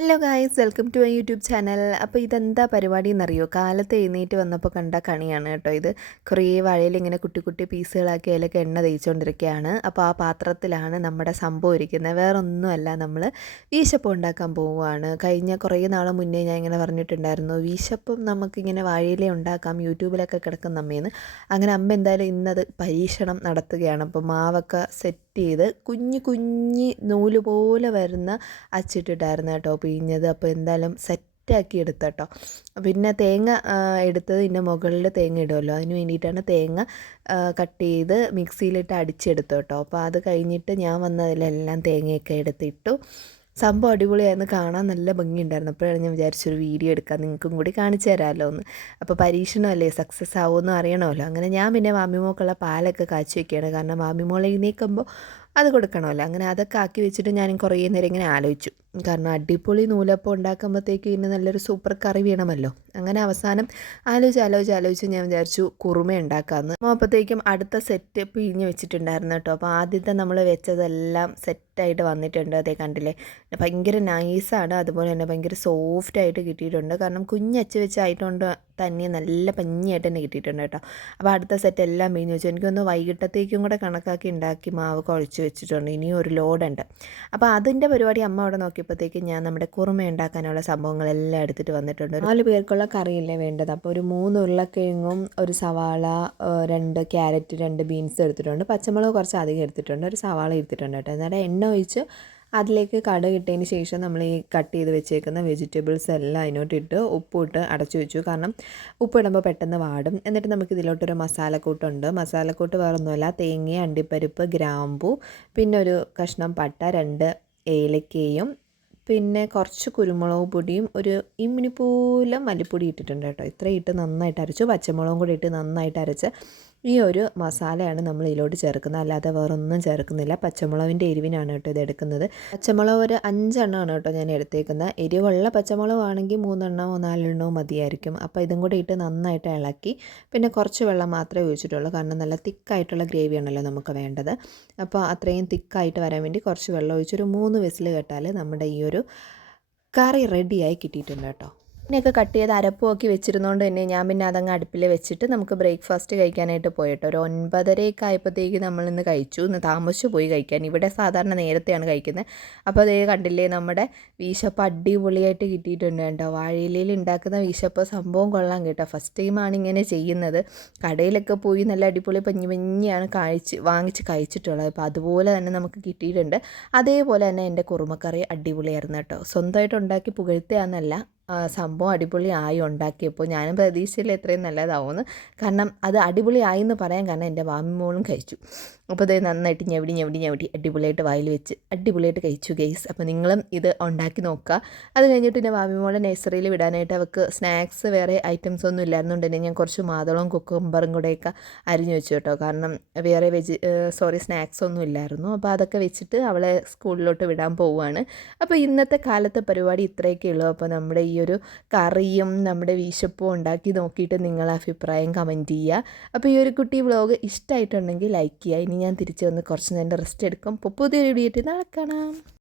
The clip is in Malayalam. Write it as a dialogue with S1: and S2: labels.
S1: Hello guys welcome to my YouTube channel അപ്പോൾ ഇതെന്താ പരിപാടി എന്നറിയോ? കാലത്ത് എഴുന്നേറ്റ് വന്നപ്പോൾ കണ്ട കണിയാണ് കേട്ടോ ഇത്. കുറേ വഴയിൽ ഇങ്ങനെ കുട്ടി കുട്ടി പീസുകളാക്കി അതിലൊക്കെ എണ്ണ തേച്ചുകൊണ്ടിരിക്കുകയാണ്. അപ്പോൾ ആ പാത്രത്തിലാണ് നമ്മുടെ സംഭവം ഇരിക്കുന്നത്. വേറൊന്നുമല്ല നമ്മൾ വീശപ്പം ഉണ്ടാക്കാൻ പോവുകയാണ്. കഴിഞ്ഞ കുറേ നാൾ മുന്നേ ഞാൻ ഇങ്ങനെ പറഞ്ഞിട്ടുണ്ടായിരുന്നു വീശപ്പം നമുക്കിങ്ങനെ വാഴയിലെ ഉണ്ടാക്കാം യൂട്യൂബിലൊക്കെ കിടക്കുന്ന അമ്മയെന്ന് അങ്ങനെ അമ്മ എന്തായാലും ഇന്നത് പരീക്ഷണം നടത്തുകയാണ്. അപ്പോൾ മാവൊക്കെ സെറ്റ് ചെയ്ത് കുഞ്ഞു കുഞ്ഞി നൂൽ പോലെ വരുന്ന അച്ചിട്ടിട്ടായിരുന്നു കേട്ടോ പിഴിഞ്ഞത്. അപ്പോൾ എന്തായാലും സെറ്റാക്കി എടുത്ത കേട്ടോ പിന്നെ തേങ്ങ എടുത്തത് ഇതിന്റെ മുകളിൽ തേങ്ങ ഇടുമല്ലോ അതിന് വേണ്ടിയിട്ടാണ് തേങ്ങ കട്ട് ചെയ്ത് മിക്സിയിലിട്ട് അടിച്ചെടുത്തു കേട്ടോ. അപ്പോൾ അത് കഴിഞ്ഞിട്ട് ഞാൻ വന്നതിലെല്ലാം തേങ്ങയൊക്കെ എടുത്തിട്ടു. സംഭവം അടിപൊളിയായിരുന്നു. കാണാൻ നല്ല ഭംഗിയുണ്ടായിരുന്നു. അപ്പോഴാണ് ഞാൻ വിചാരിച്ചൊരു വീഡിയോ എടുക്കാം. നിങ്ങൾക്കും കൂടി കാണിച്ചു തരാമല്ലോ എന്ന് അപ്പോൾ പരീക്ഷണമല്ലേ? സക്സസ് ആവുമെന്ന് അറിയണമല്ലോ. അങ്ങനെ ഞാൻ പിന്നെ മാമിമോക്കുള്ള പാലൊക്കെ കാച്ചു വയ്ക്കുകയാണ് കാരണം മാമിമോളെ എഴുന്നേൽക്കുമ്പോൾ അത് കൊടുക്കണമല്ലോ. അങ്ങനെ അതൊക്കെ ആക്കി വെച്ചിട്ട് ഞാൻ കുറേ നേരം ഇങ്ങനെ ആലോചിച്ചു. കാരണം അടിപൊളി നൂലപ്പം ഉണ്ടാക്കുമ്പോഴത്തേക്ക് ഇന്ന് നല്ലൊരു സൂപ്പർ കറി വേണമല്ലോ. അങ്ങനെ അവസാനം ആലോചിച്ച് ആലോചിച്ച് ആലോചിച്ച് ഞാൻ വിചാരിച്ചു കുറുമ ഉണ്ടാക്കാമെന്ന്. അപ്പോഴത്തേക്കും അടുത്ത സെറ്റ് പിഴിഞ്ഞ് വെച്ചിട്ടുണ്ടായിരുന്നു കേട്ടോ. അപ്പോൾ ആദ്യത്തെ നമ്മൾ വെച്ചതെല്ലാം സെറ്റായിട്ട് വന്നിട്ടുണ്ട്. അതേ കണ്ടില്ലേ? ഭയങ്കര നൈസാണ്. അതുപോലെ തന്നെ ഭയങ്കര സോഫ്റ്റായിട്ട് കിട്ടിയിട്ടുണ്ട്. കാരണം കുഞ്ഞച്ച് വെച്ചായിട്ടുണ്ട് തന്നെ നല്ല പഞ്ഞിയായിട്ട് തന്നെ കിട്ടിയിട്ടുണ്ട് കേട്ടോ. അപ്പോൾ അടുത്ത സെറ്റ് എല്ലാം പിഴിഞ്ഞ് വെച്ചു. എനിക്കൊന്ന് വൈകിട്ടത്തേക്കും കൂടെ കണക്കാക്കി ഉണ്ടാക്കി മാവ് കുഴച്ച് വെച്ചിട്ടുണ്ട്. ഇനിയും ഒരു ലോഡുണ്ട്. അപ്പോൾ അതിന്റെ പരിപാടി അമ്മ അവിടെ നോക്കിയപ്പോഴത്തേക്കും ഞാൻ നമ്മുടെ കുറുമ ഉണ്ടാക്കാനുള്ള സംഭവങ്ങളെല്ലാം എടുത്തിട്ട് വന്നിട്ടുണ്ട്. നാല് പേർക്കുള്ള കറിയല്ലേ വേണ്ടത്? അപ്പോൾ ഒരു മൂന്ന് ഉരുളക്കിഴങ്ങും ഒരു സവാള രണ്ട് ക്യാരറ്റ് രണ്ട് ബീൻസ് എടുത്തിട്ടുണ്ട്. പച്ചമുളക് കുറച്ച് അധികം എടുത്തിട്ടുണ്ട്. ഒരു സവാള എടുത്തിട്ടുണ്ട് കേട്ടോ. എന്നിട്ട് എണ്ണ ഒഴിച്ച് അതിലേക്ക് കട ഇട്ടതിന് ശേഷം നമ്മൾ ഈ കട്ട് ചെയ്ത് വെച്ചേക്കുന്ന വെജിറ്റബിൾസ് എല്ലാം അതിനോട്ടിട്ട് ഉപ്പിട്ട് അടച്ചു വെച്ചു. കാരണം ഉപ്പിടുമ്പോൾ പെട്ടെന്ന് വാടും. എന്നിട്ട് നമുക്ക് ഇതിലോട്ടൊരു മസാലക്കൂട്ടുണ്ട്. മസാലക്കൂട്ട് വേറൊന്നുമല്ല തേങ്ങ അണ്ടിപ്പരിപ്പ് ഗ്രാമ്പു പിന്നെ ഒരു കഷ്ണം പട്ട രണ്ട് ഏലക്കയും പിന്നെ കുറച്ച് കുരുമുളക് പൊടിയും ഒരു ഇമ്മിണിപ്പൂലം മല്ലിപ്പൊടി ഇട്ടിട്ടുണ്ട് കേട്ടോ. ഇത്രയും ഇട്ട് നന്നായിട്ട് അരച്ചു. പച്ചമുളകും കൂടി ഇട്ട് നന്നായിട്ട് അരച്ച് ഈ ഒരു മസാലയാണ് നമ്മൾ ഇതിലോട്ട് ചേർക്കുന്നത്. അല്ലാതെ വേറൊന്നും ചേർക്കുന്നില്ല. പച്ചമുളകിന്റെ എരിവിനാണ് കേട്ടോ ഇത് എടുക്കുന്നത്. പച്ചമുളക് ഒരു അഞ്ചെണ്ണമാണ് കേട്ടോ ഞാൻ എടുത്തേക്കുന്നത്. എരിവുള്ള പച്ചമുളക് ആണെങ്കിൽ മൂന്നെണ്ണമോ നാലെണ്ണമോ മതിയായിരിക്കും. അപ്പോൾ ഇതും കൂടി ഇട്ട് നന്നായിട്ട് ഇളക്കി പിന്നെ കുറച്ച് വെള്ളം മാത്രമേ ഒഴിച്ചിട്ടുള്ളൂ. കാരണം നല്ല തിക്കായിട്ടുള്ള ഗ്രേവിയാണല്ലോ നമുക്ക് വേണ്ടത്. അപ്പോൾ അത്രയും തിക്കായിട്ട് വരാൻ വേണ്ടി കുറച്ച് വെള്ളം ഒഴിച്ചൊരു മൂന്ന് വിസിൽ കേട്ടാൽ നമ്മുടെ ഈ ഒരു കറി റെഡിയായി കിട്ടിയിട്ടുണ്ട് കേട്ടോ. ഇതിനൊക്കെ കട്ട് ചെയ്ത് അരപ്പുമൊക്കെ വെച്ചിരുന്നതുകൊണ്ട് തന്നെ ഞാൻ പിന്നെ അതങ്ങ് അടുപ്പിൽ വെച്ചിട്ട് നമുക്ക് ബ്രേക്ക്ഫാസ്റ്റ് കഴിക്കാനായിട്ട് പോയിട്ടോ. ഒരു ഒൻപതരയൊക്കെ ആയപ്പോഴത്തേക്ക് നമ്മളിന്ന് കഴിച്ചു. ഇന്ന് താമസിച്ചു പോയി കഴിക്കാൻ. ഇവിടെ സാധാരണ നേരത്തെയാണ് കഴിക്കുന്നത് അപ്പോൾ അതേ കണ്ടില്ലേ നമ്മുടെ വീശപ്പ് അടിപൊളിയായിട്ട് കിട്ടിയിട്ടുണ്ട് കേട്ടോ. വാഴയിലയിൽ ഉണ്ടാക്കുന്ന വീശപ്പ് സംഭവം കൊള്ളാം കേട്ടോ. ഫസ്റ്റ് ടൈമാണ് ഇങ്ങനെ ചെയ്യുന്നത്. കടയിലൊക്കെ പോയി നല്ല അടിപൊളി പഞ്ഞി പഞ്ഞിയാണ് കഴിച്ച് വാങ്ങിച്ച് കഴിച്ചിട്ടുള്ളത്. അപ്പോൾ അതുപോലെ തന്നെ നമുക്ക് കിട്ടിയിട്ടുണ്ട്. അതേപോലെ തന്നെ എന്റെ കുറുമക്കറി അടിപൊളിയായിരുന്നു കേട്ടോ. സ്വന്തമായിട്ട് ഉണ്ടാക്കി പുകഴ്ത്തുകയെന്നല്ല സംഭവം അടിപൊളിയായി ഉണ്ടാക്കിയപ്പോൾ ഞാനും പ്രതീക്ഷയിൽ എത്രയും നല്ലതാവുമെന്ന്. കാരണം അത് അടിപൊളിയായി എന്ന് പറയാൻ കാരണം എന്റെ മോളും കഴിച്ചു. അപ്പോൾ അത് നന്നായിട്ട് ഞെവിടി ഞെവിടി ഞെവിടി അടിപൊളിയായിട്ട് വായിൽ വെച്ച് അടിപൊളിയായിട്ട് കഴിച്ചു ഗെയ്സ് അപ്പോൾ നിങ്ങളും ഇത് ഉണ്ടാക്കി നോക്കുക. അത് കഴിഞ്ഞിട്ട് എന്റെ മോളെ നഴ്സറിയിൽ വിടാനായിട്ട് അവൾക്ക് സ്നാക്സ് വേറെ ഐറ്റംസ് ഒന്നും ഇല്ലായിരുന്നുണ്ടെങ്കിൽ ഞാൻ കുറച്ച് മാതളവും കുക്കുംബറും കൂടെയൊക്കെ അരിഞ്ഞു വെച്ചു കേട്ടോ. കാരണം വേറെ വെജ് സോറി സ്നാക്സ് ഒന്നും ഇല്ലായിരുന്നു. അപ്പോൾ അതൊക്കെ വെച്ചിട്ട് അവളെ സ്കൂളിലോട്ട് വിടാൻ പോവുകയാണ്. അപ്പോൾ ഇന്നത്തെ കാലത്തെ പരിപാടി ഇത്രയൊക്കെ ഉള്ളൂ. അപ്പോൾ നമ്മുടെ ഈ ഒരു കറിയും നമ്മുടെ വീശപ്പും ഉണ്ടാക്കി നോക്കിയിട്ട് നിങ്ങളെ അഭിപ്രായം കമന്റ് ചെയ്യുക. അപ്പോൾ ഈ ഒരു കുട്ടി വ്ളോഗ് ഇഷ്ടമായിട്ടുണ്ടെങ്കിൽ ലൈക്ക് ചെയ്യുക. ഇനി ഞാൻ തിരിച്ച് വന്ന് കുറച്ച് നേരം റെസ്റ്റ് എടുക്കും. അപ്പോൾ പുതിയൊരു വീഡിയോ നാളെ കാണാം.